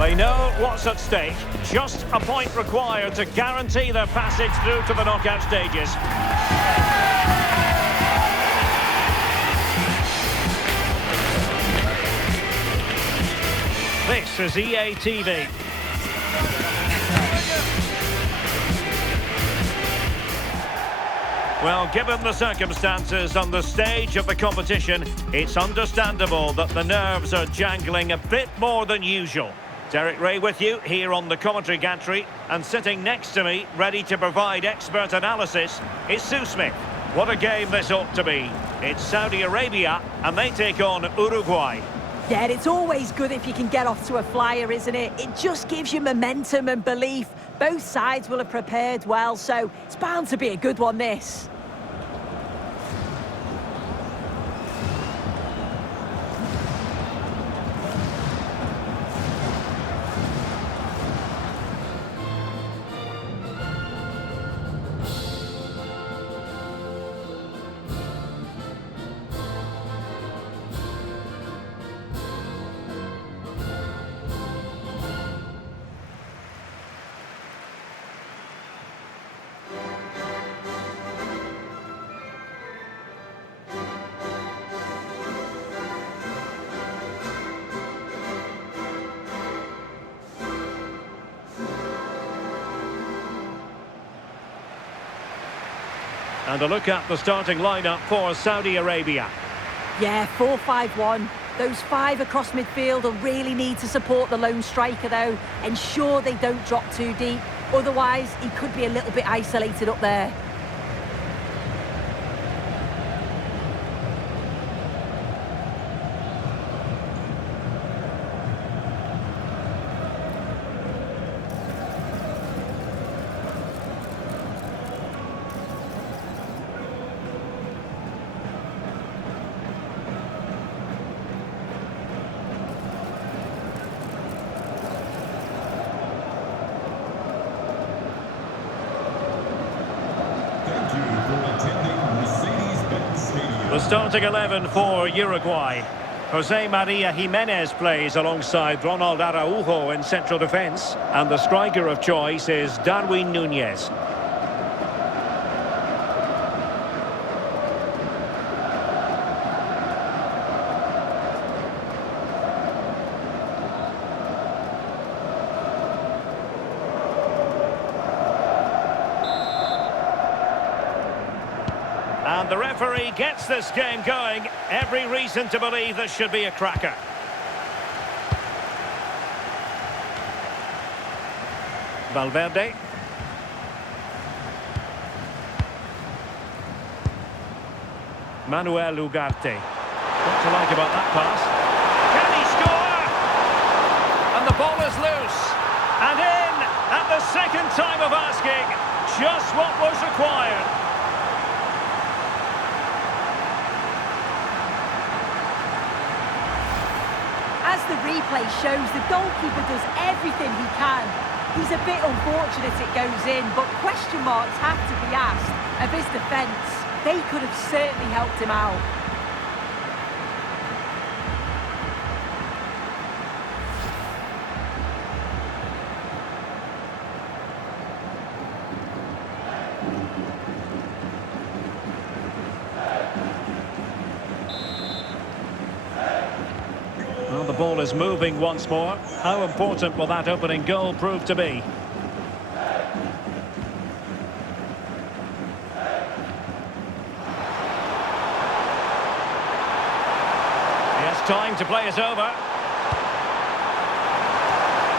They know what's at stake. Just a point required to guarantee their passage through to the knockout stages. This is EA TV. Well, given the circumstances on the stage of the competition, it's understandable that the nerves are jangling a bit more than usual. Derek Ray with you here on the commentary gantry, and sitting next to me, ready to provide expert analysis, is Sue Smith. What a game this ought to be. It's Saudi Arabia, and they take on Uruguay. Yeah, it's always good if you can get off to a flyer, isn't it? It just gives you momentum and belief. Both sides will have prepared well, so it's bound to be a good one, this. And a look at the starting lineup for Saudi Arabia. Yeah, 4-5-1. Those five across midfield will really need to support the lone striker, though. Ensure they don't drop too deep. Otherwise, he could be a little bit isolated up there. The starting 11 for Uruguay. Jose Maria Jimenez plays alongside Ronald Araujo in central defence. And the striker of choice is Darwin Núñez. And the referee gets this game going. Every reason to believe this should be a cracker. Valverde. Manuel Ugarte. What to like about that pass? Can he score? And the ball is loose. And in at the second time of asking. Just what was required. As the replay shows, the goalkeeper does everything he can. He's a bit unfortunate it goes in, but question marks have to be asked of his defence. They could have certainly helped him out. Well, the ball is moving once more. How important will that opening goal prove to be? He has time to play it over.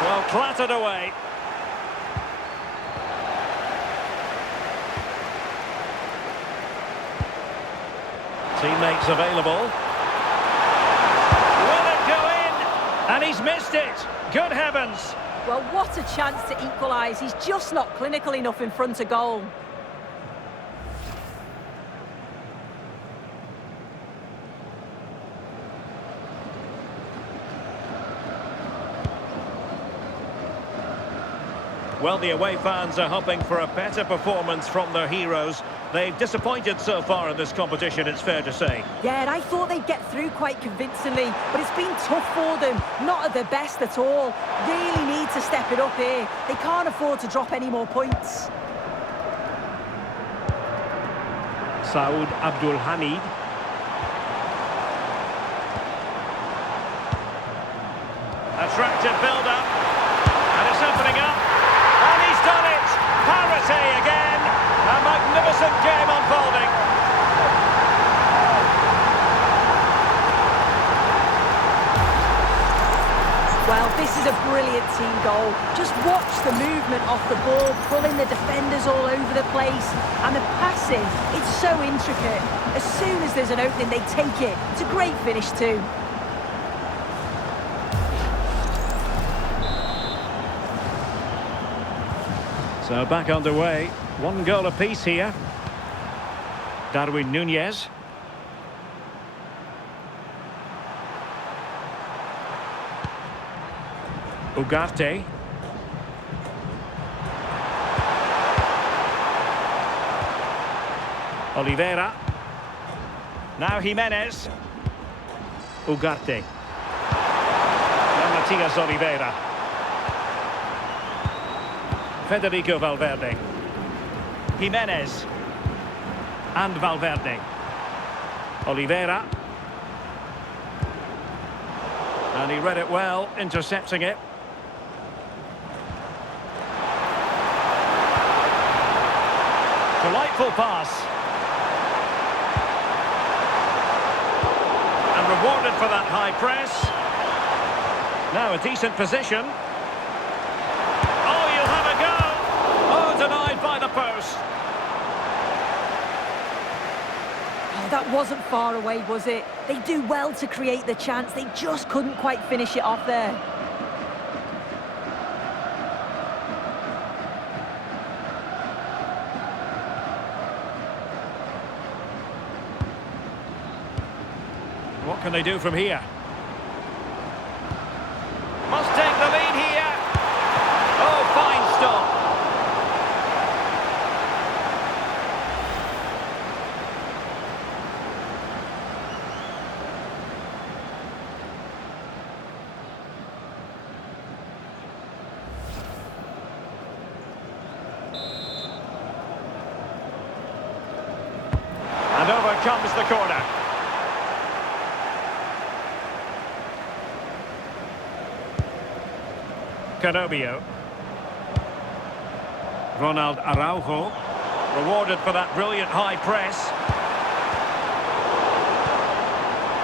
Well, clattered away. Teammates available. And he's missed it. Good heavens. Well, what a chance to equalise. He's just not clinical enough in front of goal. Well, the away fans are hoping for a better performance from their heroes. They've disappointed so far in this competition, it's fair to say. Yeah, and I thought they'd get through quite convincingly, but it's been tough for them. Not at their best at all. Really need to step it up here. They can't afford to drop any more points. Saud Abdul Hamid. Attractive build-up. And it's opening up. And he's done it! Parity again! A magnificent game unfolding. Well, this is a brilliant team goal. Just watch the movement off the ball, pulling the defenders all over the place. And the passing, it's so intricate. As soon as there's an opening, they take it. It's a great finish too. So back underway. 1 goal apiece here. Darwin Núñez. Ugarte. Oliveira. Now Jimenez. Ugarte. And Matias Oliveira. Federico Valverde. Jimenez. And Valverde. Oliveira. And he read it well, intercepting it. Delightful pass. And rewarded for that high press. Now a decent position. Oh, you'll have a go. Oh, denied by the post. Oh, that wasn't far away, was it? They do well to create the chance. They just couldn't quite finish it off there. What can they do from here? Must take the lead here. Oh, fine stop. And over comes the corner. Canobio. Ronald Araujo. Rewarded for that brilliant high press.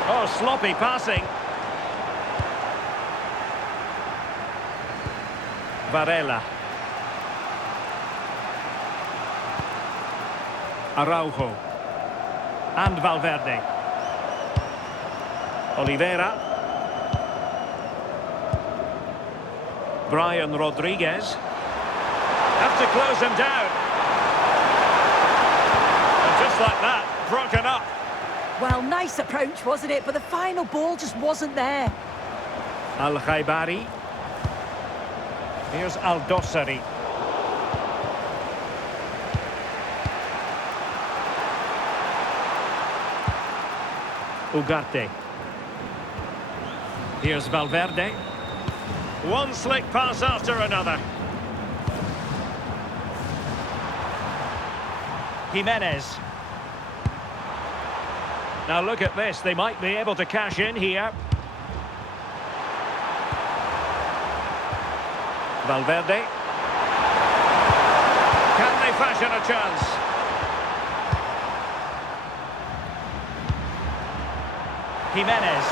Oh, sloppy passing. Varela. Araujo. And Valverde. Oliveira. Brian Rodriguez. Have to close him down. And just like that, broken up. Well, nice approach, wasn't it? But the final ball just wasn't there. Al-Khaibari. Here's Al-Dossari. Ugarte. Here's Valverde. One slick pass after another. Jimenez. Now look at this. They might be able to cash in here. Valverde. Can they fashion a chance? Jimenez.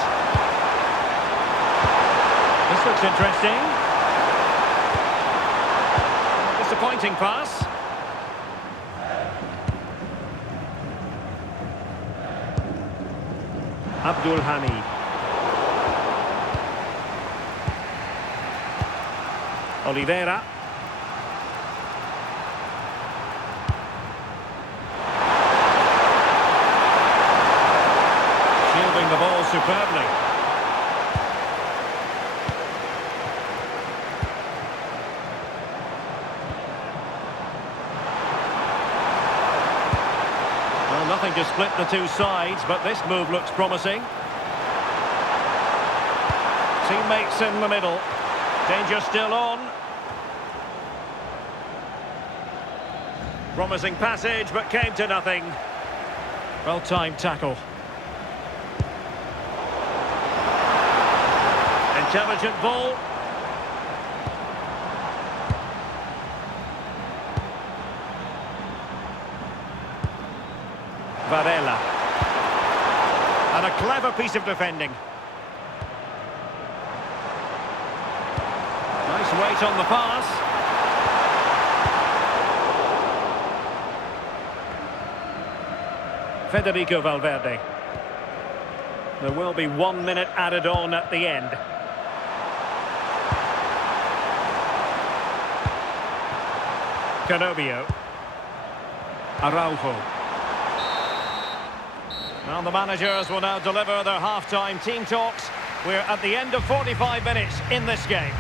This looks interesting. Disappointing pass. Abdul Hamid. Oliveira. Shielding the ball superbly. Nothing to split the two sides, but this move looks promising. Teammates in the middle. Danger still on. Promising passage, but came to nothing. Well-timed tackle. Intelligent ball. Varela. And a clever piece of defending. Nice weight on the pass. Federico Valverde. There will be 1 minute added on at the end. Canobio. Araujo. Now the managers will now deliver their half-time team talks. We're at the end of 45 minutes in this game.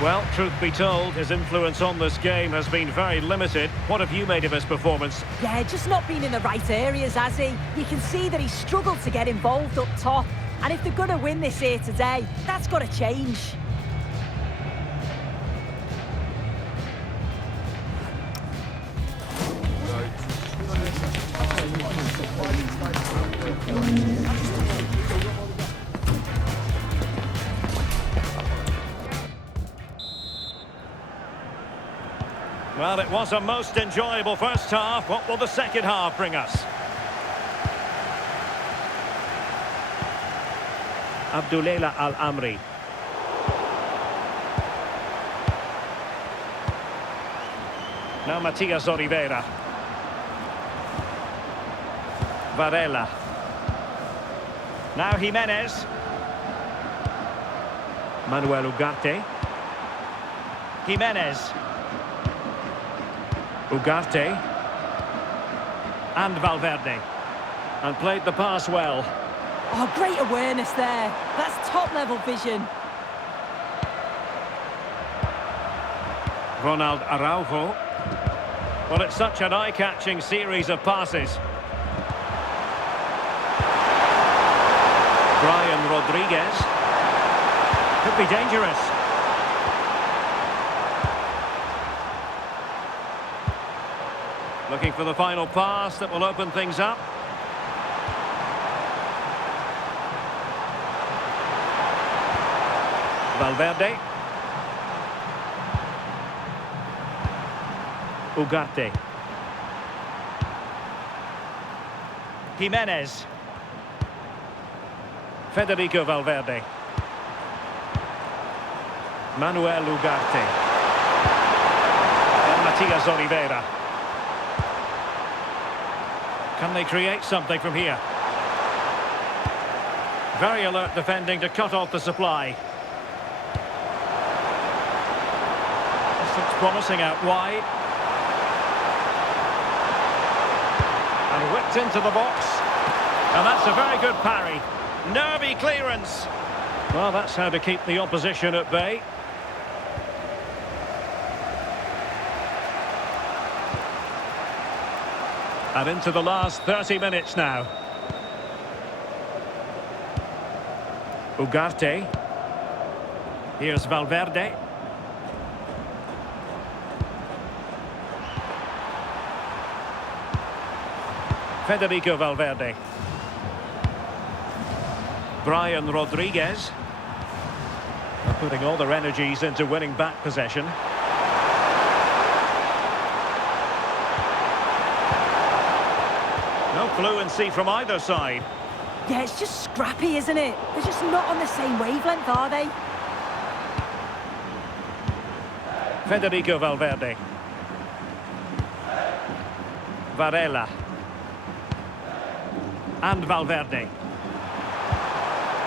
Well, truth be told, his influence on this game has been very limited. What have you made of his performance? Yeah, just not been in the right areas, has he? You can see that he struggled to get involved up top. And if they're going to win this here today, that's got to change. Well, it was a most enjoyable first half. What will the second half bring us? Abdulela Al-Amri. Now Matias Oliveira. Varela. Now Jimenez. Manuel Ugarte. Jimenez. Ugarte. And Valverde. And played the pass well. Oh, great awareness there. That's top-level vision. Ronald Araujo. Well, it's such an eye-catching series of passes. Brian Rodriguez. Could be dangerous. Looking for the final pass that will open things up. Valverde. Ugarte. Jimenez. Federico Valverde. Manuel Ugarte. And Matias Oliveira. Can they create something from here? Very alert defending to cut off the supply. This looks promising out wide. And whipped into the box. And that's a very good parry. Nervy clearance. Well, that's how to keep the opposition at bay. And into the last 30 minutes now. Ugarte. Here's Valverde. Federico Valverde. Brian Rodriguez. They're putting all their energies into winning back possession. No fluency from either side. Yeah, it's just scrappy, isn't it? They're just not on the same wavelength, are they? Federico Valverde. Varela. And Valverde.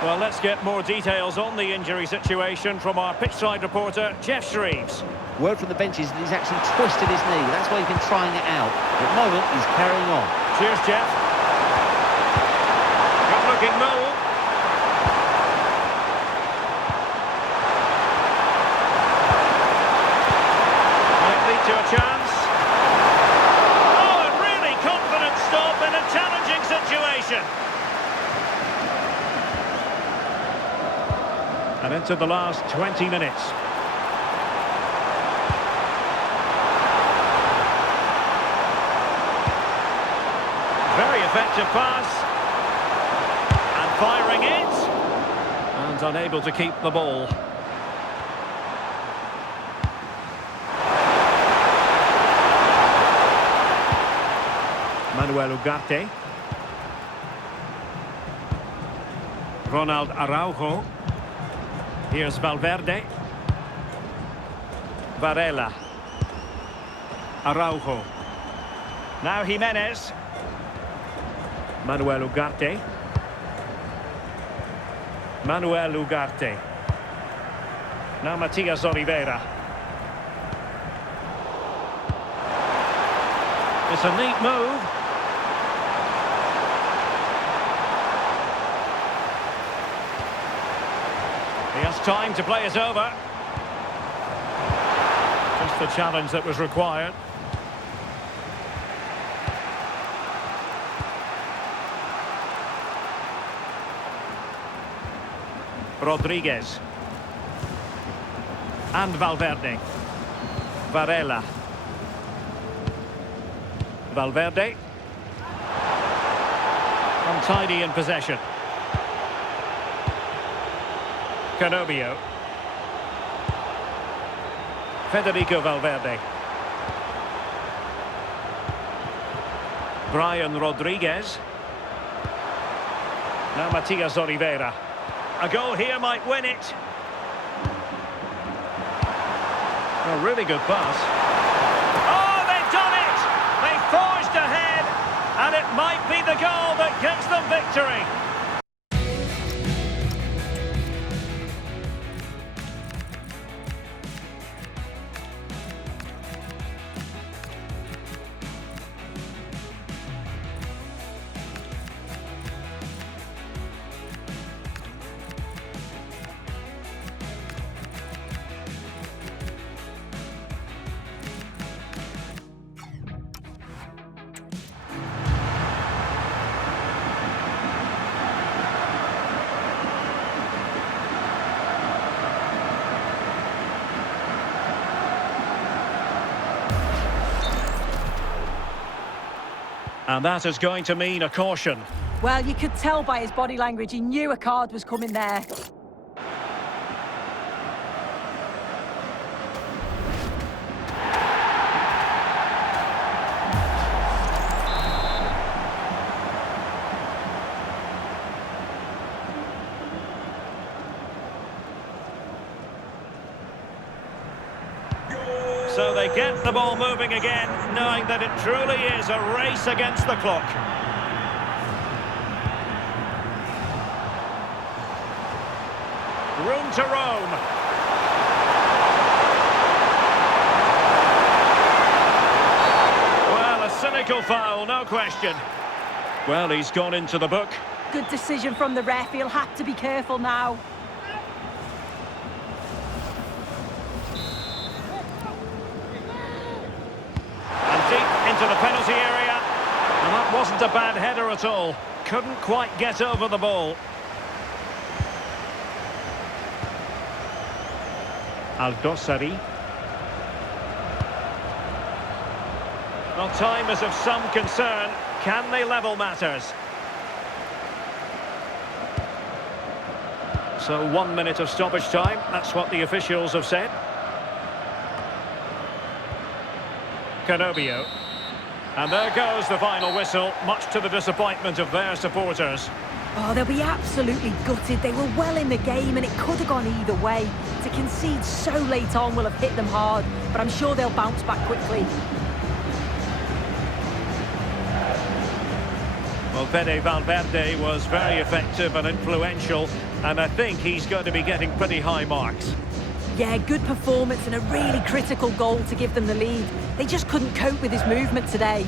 Well, let's get more details on the injury situation from our pitchside reporter, Jeff Shreves. Word from the bench is that he's actually twisted his knee. That's why he's been trying it out. At the moment, he's carrying on. Cheers, Jeff. Good-looking move. Might lead to a chance. Oh, it really into the last 20 minutes. Very effective pass. And firing it. And unable to keep the ball. Manuel Ugarte. Ronald Araujo. Here's Valverde. Varela. Araujo. Now Jimenez. Manuel Ugarte. Manuel Ugarte. Now Matias Oliveira. It's a neat move. He has time to play it over. Just the challenge that was required. Rodriguez. And Valverde. Varela. Valverde. Untidy in possession. Canobio. Federico Valverde. Brian Rodriguez. Now Matias Oliveira. A goal here might win it. A really good pass. Oh, they've done it! They forged ahead, and it might be the goal that gives them victory. And that is going to mean a caution. Well, you could tell by his body language he knew a card was coming there. So they get the ball moving again, knowing that it truly is a race against the clock. Room to roam. Well, a cynical foul, no question. Well, he's gone into the book. Good decision from the ref. He'll have to be careful now. Into the penalty area, and that wasn't a bad header at all. Couldn't quite get over the ball. Aldosari. Well, time is of some concern. Can they level matters? So 1 minute of stoppage time, that's what the officials have said. Canobio. And there goes the final whistle, much to the disappointment of their supporters. Oh, they'll be absolutely gutted. They were well in the game and it could have gone either way. To concede so late on will have hit them hard, but I'm sure they'll bounce back quickly. Well, Fede Valverde was very effective and influential, and I think he's going to be getting pretty high marks. Yeah, good performance and a really critical goal to give them the lead. They just couldn't cope with his movement today.